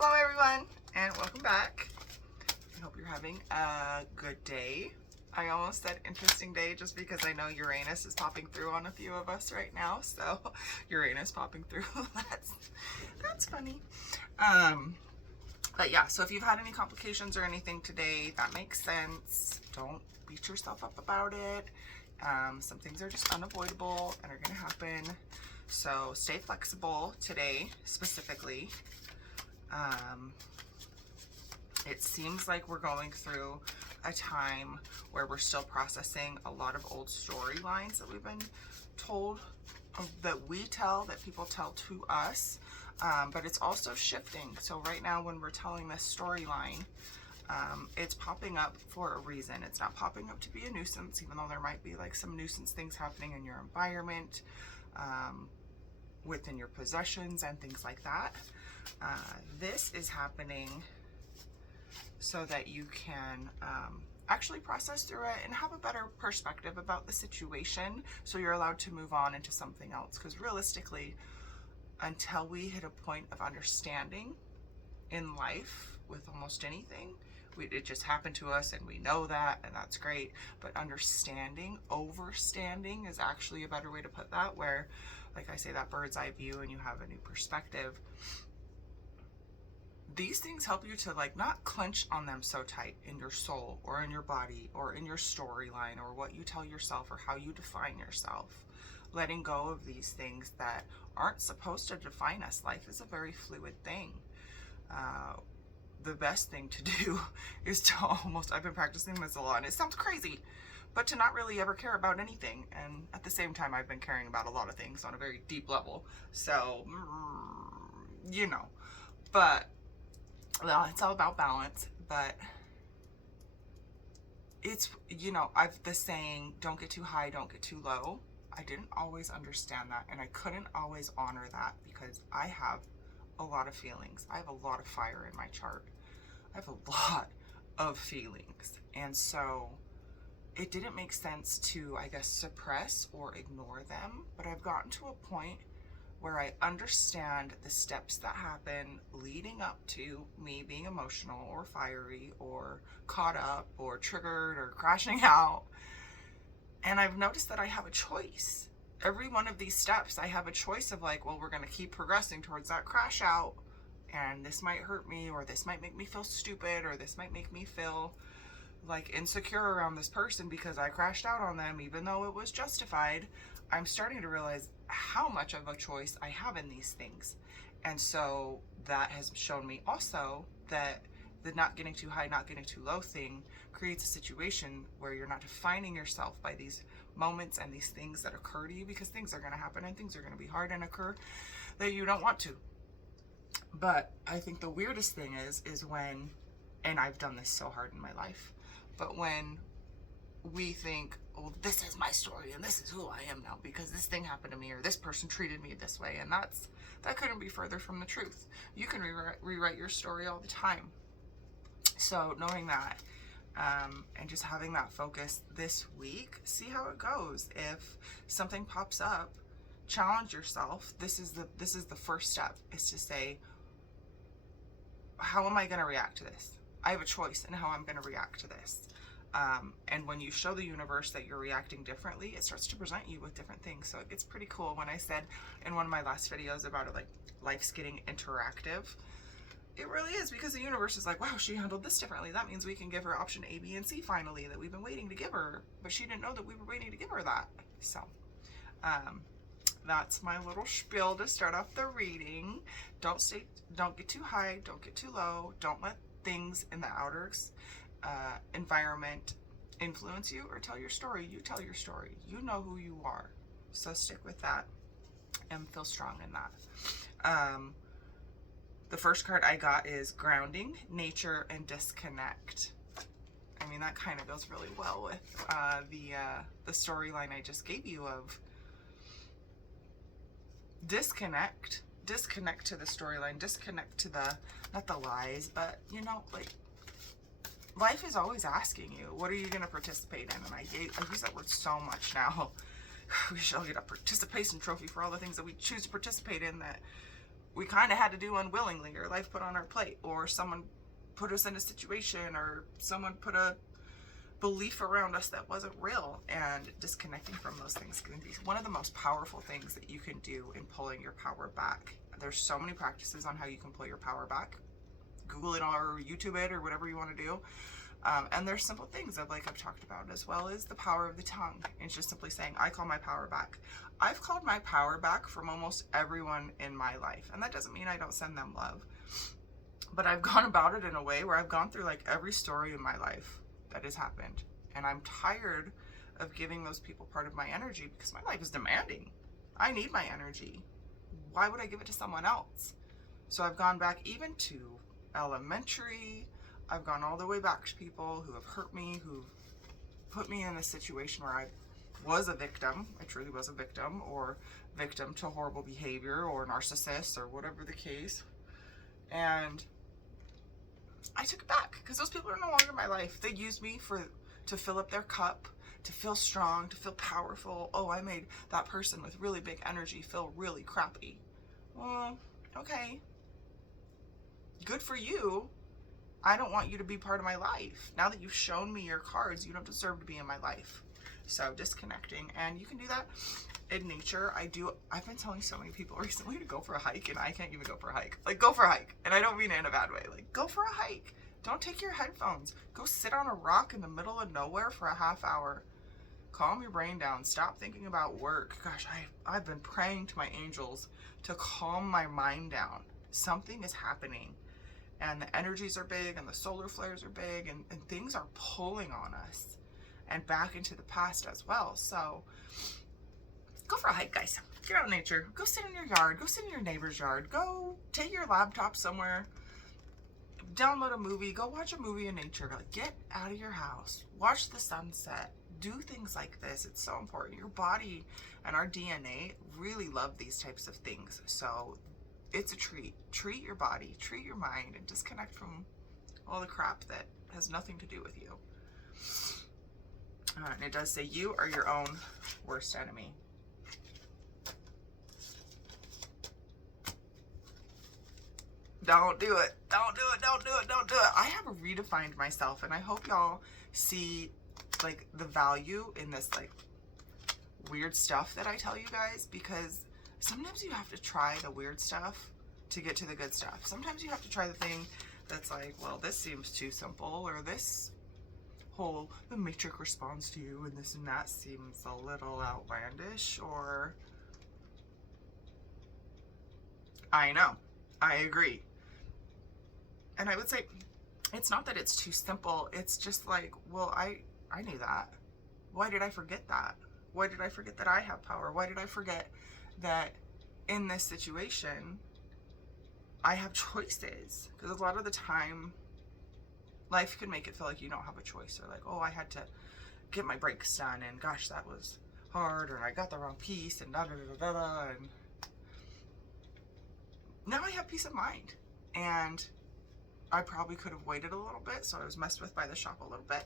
Hello everyone and welcome back. I hope you're having a good day. I almost said interesting day just because I know Uranus is popping through on a few of us right now. So Uranus popping through, that's funny. But yeah, so if you've had any complications or anything today, that makes sense. Don't beat yourself up about it. Some things are just unavoidable and are gonna happen. So stay flexible today specifically. It seems like we're going through a time where we're still processing a lot of old storylines that we've been told, that we tell, that people tell to us, but it's also shifting. So right now when we're telling this storyline, it's popping up for a reason. It's not popping up to be a nuisance, even though there might be like some nuisance things happening in your environment, within your possessions and things like that. This is happening so that you can actually process through it and have a better perspective about the situation, so you're allowed to move on into something else. Because realistically, until we hit a point of understanding in life with almost anything, it just happened to us and we know that, and that's great. But understanding, overstanding is actually a better way to put that, where, like I say, that bird's eye view and you have a new perspective. These things help you to like not clench on them so tight in your soul or in your body or in your storyline or what you tell yourself or how you define yourself. Letting go of these things that aren't supposed to define us. Life is a very fluid thing. The best thing to do is to almost, I've been practicing this a lot and it sounds crazy, but to not really ever care about anything. And at the same time, I've been caring about a lot of things on a very deep level. So, you know, but well, it's all about balance. But it's, you know, I've the saying, don't get too high, don't get too low. I didn't always understand that, and I couldn't always honor that because I have a lot of feelings. I have a lot of fire in my chart. I have a lot of feelings. And so it didn't make sense to, I guess, suppress or ignore them. But I've gotten to a point where I understand the steps that happen leading up to me being emotional or fiery or caught up or triggered or crashing out. And I've noticed that I have a choice. Every one of these steps, I have a choice of like, well, we're going to keep progressing towards that crash out, and this might hurt me, or this might make me feel stupid, or this might make me feel like insecure around this person because I crashed out on them, even though it was justified. I'm starting to realize how much of a choice I have in these things. And so that has shown me also that the not getting too high, not getting too low thing creates a situation where you're not defining yourself by these moments and these things that occur to you, because things are going to happen and things are going to be hard and occur that you don't want to. But I think the weirdest thing is when, and I've done this so hard in my life, but when we think, oh, this is my story and this is who I am now because this thing happened to me or this person treated me this way, and that couldn't be further from the truth. You can rewrite your story all the time. So knowing that, and just having that focus this week, see how it goes. If something pops up, challenge yourself. This is the first step, is to say, how am I going to react to this? I have a choice in how I'm going to react to this. And when you show the universe that you're reacting differently, it starts to present you with different things. So it gets pretty cool. When I said in one of my last videos about it, like life's getting interactive, it really is, because the universe is like, wow, she handled this differently. That means we can give her option A, B, and C finally that we've been waiting to give her, but she didn't know that we were waiting to give her that. So, that's my little spiel to start off the reading. Don't get too high, don't get too low. Don't let things in the outer environment influence you or tell your story. You tell your story. You know who you are. So stick with that and feel strong in that. The first card I got is grounding, nature, and disconnect. I mean, that kind of goes really well with the storyline I just gave you of disconnect to the storyline, disconnect to the, not the lies, but you know, like, life is always asking you, what are you going to participate in? And I use that word so much now. We should all get a participation trophy for all the things that we choose to participate in that we kind of had to do unwillingly, or life put on our plate, or someone put us in a situation, or someone put a belief around us that wasn't real. And disconnecting from those things can be one of the most powerful things that you can do in pulling your power back. There's so many practices on how you can pull your power back. Google it or YouTube it or whatever you want to do. And there's simple things of, like I've talked about, as well as the power of the tongue. It's just simply saying, I call my power back. I've called my power back from almost everyone in my life. And that doesn't mean I don't send them love. But I've gone about it in a way where I've gone through like every story in my life that has happened. And I'm tired of giving those people part of my energy, because my life is demanding. I need my energy. Why would I give it to someone else? So I've gone back even to elementary. I've gone all the way back to people who have hurt me, who've put me in a situation where I was a victim. I truly was a victim, or victim to horrible behavior, or narcissist, or whatever the case. And I took it back, because those people are no longer in my life. They used me to fill up their cup, to feel strong, to feel powerful. Oh, I made that person with really big energy feel really crappy. Well, okay. Good for you. I don't want you to be part of my life. Now that you've shown me your cards, you don't deserve to be in my life. So disconnecting. And you can do that in nature. I've been telling so many people recently to go for a hike, and I can't even go for a hike. Like, go for a hike. And I don't mean it in a bad way. Like, go for a hike. Don't take your headphones. Go sit on a rock in the middle of nowhere for a half hour. Calm your brain down. Stop thinking about work. Gosh, I've been praying to my angels to calm my mind down. Something is happening. And the energies are big, and the solar flares are big, and things are pulling on us, and back into the past as well. So go for a hike, guys. Get out in nature. Go sit in your yard. Go sit in your neighbor's yard. Go take your laptop somewhere. Download a movie. Go watch a movie in nature. Like, get out of your house. Watch the sunset. Do things like this. It's so important. Your body and our DNA really love these types of things. So it's a treat. Treat your body, treat your mind, and disconnect from all the crap that has nothing to do with you. And it does say you are your own worst enemy. Don't do it. Don't do it. Don't do it. Don't do it. I have redefined myself, and I hope y'all see like the value in this like weird stuff that I tell you guys, because sometimes you have to try the weird stuff to get to the good stuff. Sometimes you have to try the thing that's like, well, this seems too simple, or this whole, the matrix responds to you and this and that seems a little outlandish, or I know, I agree. And I would say, it's not that it's too simple, it's just like, well, I knew that. Why did I forget that? Why did I forget that I have power? Why did I forget that in this situation, I have choices? Because a lot of the time, life can make it feel like you don't have a choice, or like, oh, I had to get my brakes done, and gosh, that was hard, or I got the wrong piece, and da da da da da. And now I have peace of mind, and I probably could have waited a little bit, so I was messed with by the shop a little bit,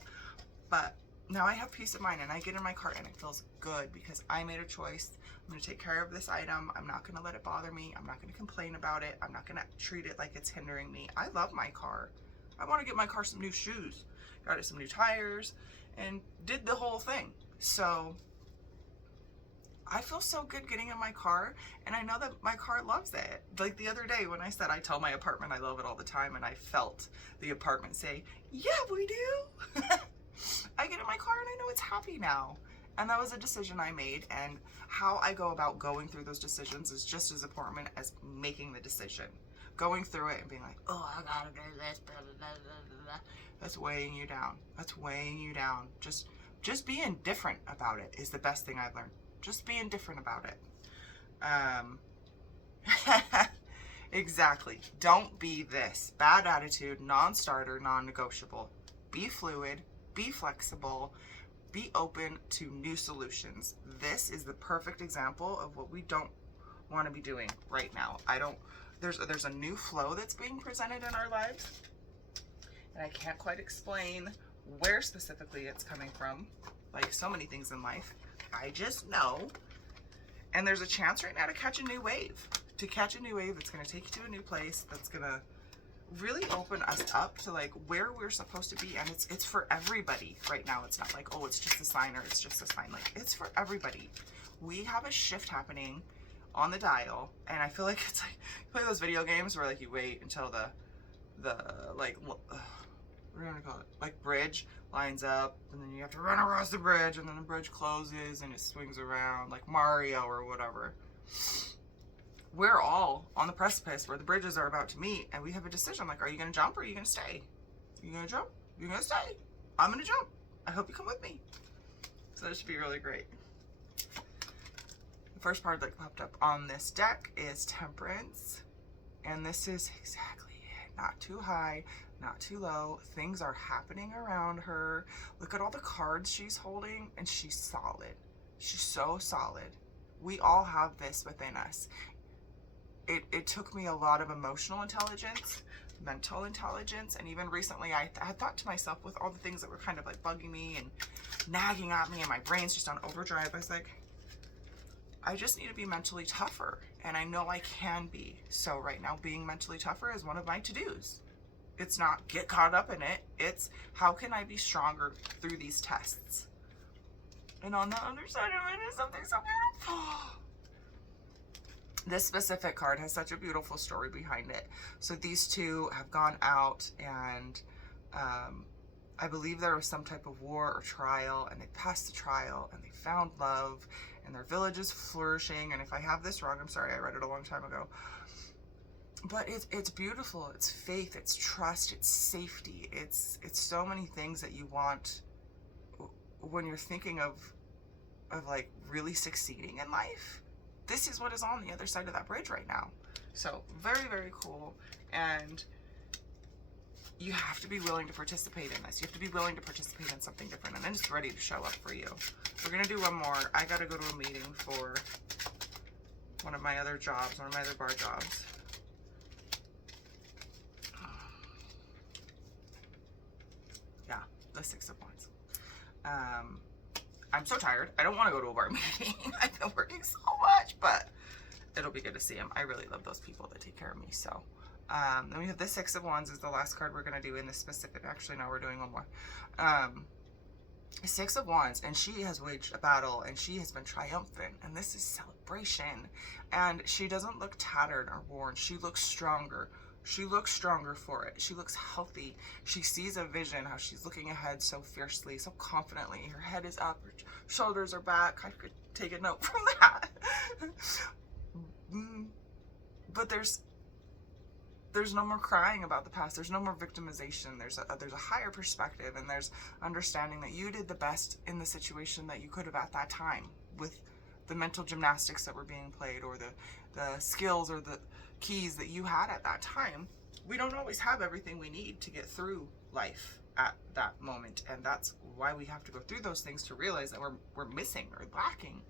but now I have peace of mind, and I get in my cart and it feels good because I made a choice. I'm going to take care of this item. I'm not going to let it bother me. I'm not going to complain about it. I'm not going to treat it like it's hindering me. I love my car. I want to get my car some new shoes. Got it some new tires and did the whole thing. So I feel so good getting in my car, and I know that my car loves it. Like the other day when I said I tell my apartment I love it all the time, and I felt the apartment say, yeah, we do. I get in my car and I know it's happy now. And that was a decision I made, and how I go about going through those decisions is just as important as making the decision. Going through it and being like, oh, I gotta do this, blah, blah, blah, blah, blah. That's weighing you down. That's weighing you down. Just being different about it is the best thing I've learned. Just being different about it. Exactly. Don't be this. Bad attitude, non-starter, non-negotiable. Be fluid. Be flexible, be open to new solutions. This is the perfect example of what we don't want to be doing right now. There's a new flow that's being presented in our lives, and I can't quite explain where specifically it's coming from, like so many things in life. I just know, and there's a chance right now to catch a new wave, to catch a new wave that's going to take you to a new place, that's going to really open us up to like where we're supposed to be. And it's for everybody right now. It's not like, oh, it's just a sign or it's just a sign. Like, it's for everybody. We have a shift happening on the dial, and I feel like it's like you play those video games where like you wait until the like what do you want to call it, like bridge lines up, and then you have to run across the bridge, and then the bridge closes and it swings around like Mario or whatever. We're all on the precipice where the bridges are about to meet, and we have a decision like, are you going to jump or are you going to stay? Are you going to jump? You're going to stay? I'm going to jump. I hope you come with me. So that should be really great. The first card that popped up on this deck is Temperance, and this is exactly it. Not too high, not too low. Things are happening around her. Look at all the cards she's holding, and she's solid. She's so solid. We all have this within us. It took me a lot of emotional intelligence, mental intelligence, and even recently I had thought to myself, with all the things that were kind of like bugging me and nagging at me and my brain's just on overdrive, I was like, I just need to be mentally tougher, and I know I can be. So right now, being mentally tougher is one of my to-dos. It's not get caught up in it, it's how can I be stronger through these tests. And on the other side of it is something so beautiful. This specific card has such a beautiful story behind it. So these two have gone out, and I believe there was some type of war or trial, and they passed the trial and they found love, and their village is flourishing. And if I have this wrong, I'm sorry, I read it a long time ago. But it's beautiful. It's faith, it's trust, it's safety. It's so many things that you want when you're thinking of like really succeeding in life. This is what is on the other side of that bridge right now. So very, very cool. And you have to be willing to participate in this. You have to be willing to participate in something different, and then it's ready to show up for you. We're going to do one more. I got to go to a meeting for one of my other jobs, one of my other bar jobs. Yeah, the Six of Wands. I'm so tired. I don't want to go to a bar meeting. I've been working so much, but it'll be good to see them. I really love those people that take care of me. So then we have the Six of Wands is the last card we're going to do in this specific. Actually, no, we're doing one more. Six of Wands, and she has waged a battle, and she has been triumphant, and this is celebration. And she doesn't look tattered or worn. She looks stronger. She looks stronger for it. She looks healthy. She sees a vision, how she's looking ahead so fiercely, so confidently. Her head is up, her shoulders are back. I could take a note from that. But there's no more crying about the past. There's no more victimization. There's a higher perspective, and there's understanding that you did the best in the situation that you could have at that time, with the mental gymnastics that were being played, or the skills or the keys that you had at that time. We don't always have everything we need to get through life at that moment, and that's why we have to go through those things to realize that we're missing or lacking.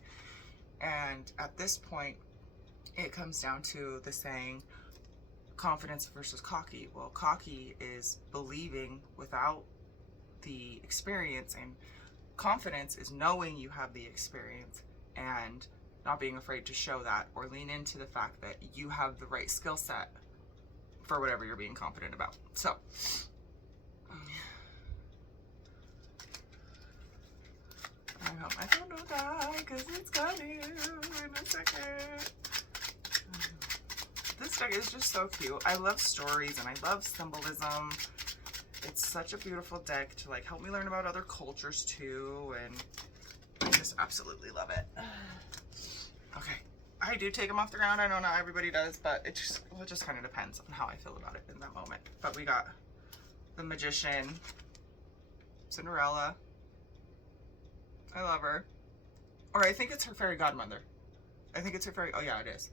And at this point, it comes down to the saying, confidence versus cocky. Well, cocky is believing without the experience, and confidence is knowing you have the experience and not being afraid to show that or lean into the fact that you have the right skill set for whatever you're being confident about. So I hope my phone don't die, because it's coming in a second. This deck is just so cute. I love stories and I love symbolism. It's such a beautiful deck to like help me learn about other cultures too, and I just absolutely love it. Okay, I do take them off the ground. I know not everybody does, but it just kind of depends on how I feel about it in that moment. But we got the Magician, Cinderella. I love her. Or I think it's her fairy godmother. I think it's her fairy, oh yeah, it is.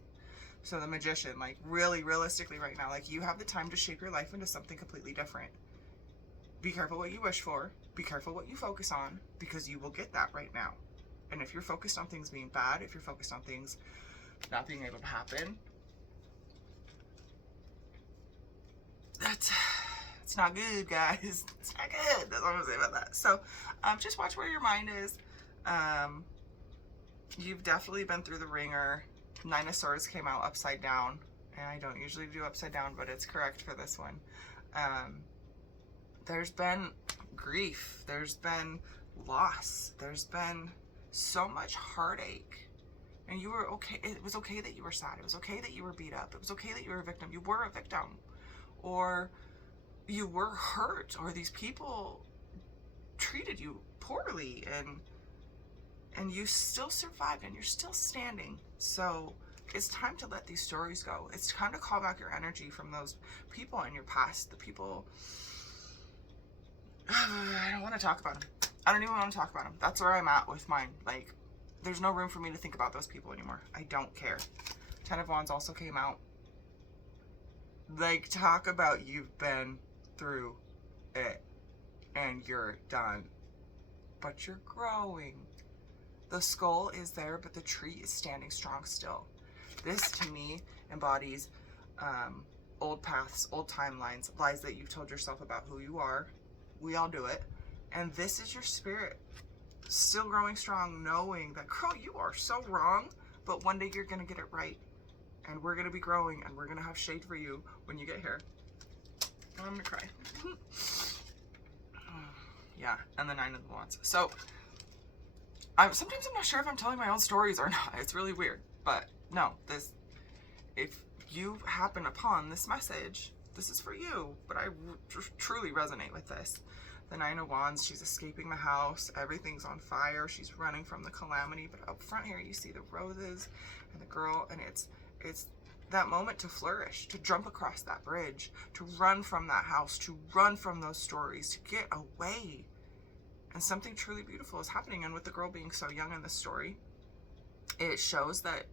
So the Magician, like really realistically right now, like you have the time to shape your life into something completely different. Be careful what you wish for. Be careful what you focus on, because you will get that right now. And if you're focused on things being bad, if you're focused on things not being able to happen, it's not good, guys. It's not good. That's all I'm gonna say about that. So just watch where your mind is. You've definitely been through the ringer. Nine of Swords came out upside down, and I don't usually do upside down, but it's correct for this one. There's been grief, there's been loss, there's been so much heartache, and you were okay. It was okay that you were sad. It was okay that you were beat up. It was okay that you were a victim. You were a victim, or you were hurt, or these people treated you poorly, and you still survived, and you're still standing. So it's time to let these stories go. It's time to call back your energy from those people in your past, the people. I don't want to talk about them. I don't even want to talk about them. That's where I'm at with mine. Like, there's no room for me to think about those people anymore. I don't care. 10 of Wands also came out. Like, talk about you've been through it and you're done. But you're growing. The skull is there, but the tree is standing strong still. This, to me, embodies old paths, old timelines, lies that you've told yourself about who you are. We all do it. And this is your spirit still growing strong, knowing that, girl, you are so wrong, but one day you're going to get it right. And we're going to be growing, and we're going to have shade for you when you get here. I'm going to cry. Yeah, and the 9 of Wands. So, sometimes I'm not sure if I'm telling my own stories or not. It's really weird. But, no, if you happen upon this message, this is for you. But I truly resonate with this. The 9 of Wands, she's escaping the house. Everything's on fire. She's running from the calamity. But up front here, you see the roses and the girl. And it's that moment to flourish, to jump across that bridge, to run from that house, to run from those stories, to get away. And something truly beautiful is happening. And with the girl being so young in the story, it shows that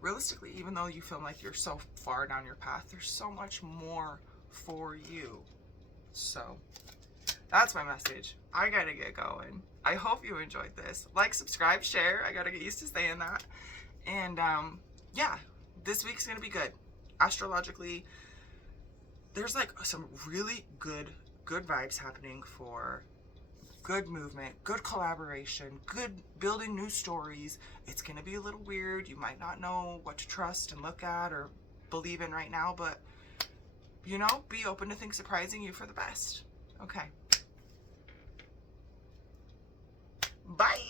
realistically, even though you feel like you're so far down your path, there's so much more for you. So that's my message. I gotta get going. I hope you enjoyed this. Like, subscribe, share. I gotta get used to saying that. And yeah, this week's gonna be good. Astrologically, there's like some really good vibes happening for good movement, good collaboration, good building new stories. It's gonna be a little weird. You might not know what to trust and look at or believe in right now, but you know, be open to things surprising you for the best. Okay. Bye.